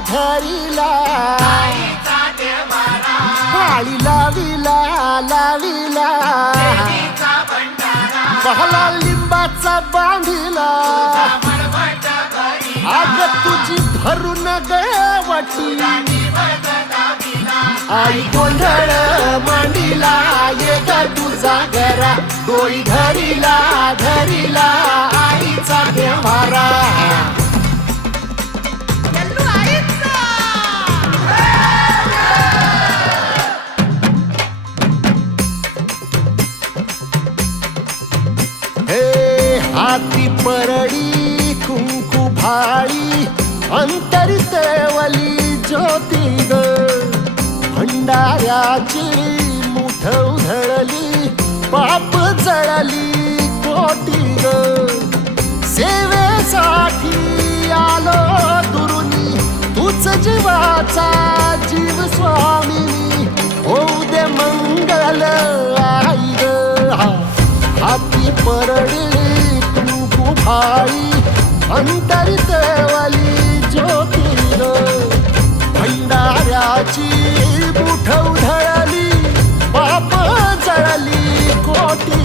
धरिला काळी लाविला लाविला बहला लिंबाचा बांधिला आग तुझी भरून गवटी आई गोंधळ मांडीला ये ग तुझा घरा डोई धरिला धरिला आईचा देवारा हाती परडी कुंकू भाळी अंतरितवली ज्योती ग भंडाऱ्याची मुठ उधळली पाप जळली कोटी ग सेवेसाठी आलो दुरुनी तूच जीवाचा जीव स्वामिनी होऊ दे मंगल आई ग हाती परडी भाई अंतरितवली ज्योती भंडाऱ्याची मुठ उधळली पाप जळली कोटी